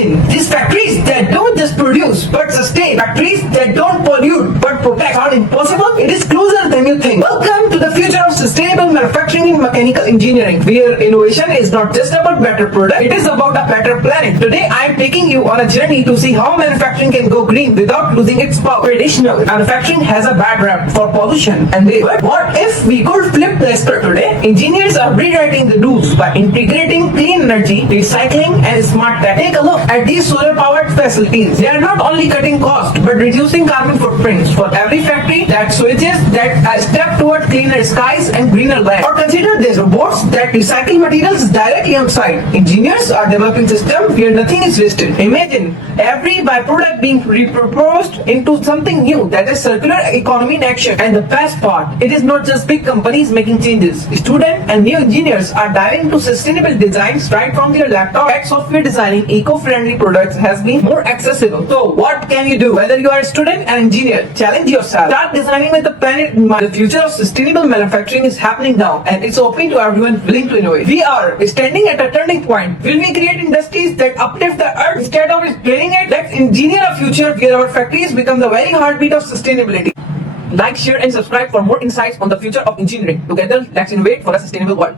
Imagine these factories that don't just produce but sustain, factories that don't pollute but protect. Sound impossible? It is closer than you think. Welcome to the future of sustainable manufacturing in mechanical engineering, where innovation is not just about better product, it is about a better planet. Today I am taking you on a journey to see how manufacturing can go green without losing its power. Traditional manufacturing has a bad rap for pollution and waste. But what if we could flip the script today? Engineers are rewriting the rules by integrating clean energy, recycling and smart tech. Take a look at these solar powered facilities. They are not only cutting cost but reducing carbon footprints. For every factory that switches that a step toward cleaner skies and greener land. Or consider this, robots that recycle materials directly on site. Engineers are developing systems where nothing is wasted. Imagine every byproduct being repurposed into something new. That is circular economy in action. And the best part, it is not just big companies making changes. Students and new engineers are diving into sustainable designs right from their laptop. That software designing eco-friendly products has been more accessible. So what can you do? Whether you are a student and engineer, challenge yourself. Start designing with the planet in mind. The future of sustainable manufacturing is happening now, and it's open to everyone willing to innovate. We are standing at a turning point. Will we create industries that uplift the earth instead of draining it? Let's engineer a future where our factories become the very heartbeat of sustainability. Like, share and subscribe for more insights on the future of engineering. Together, let's innovate for a sustainable world.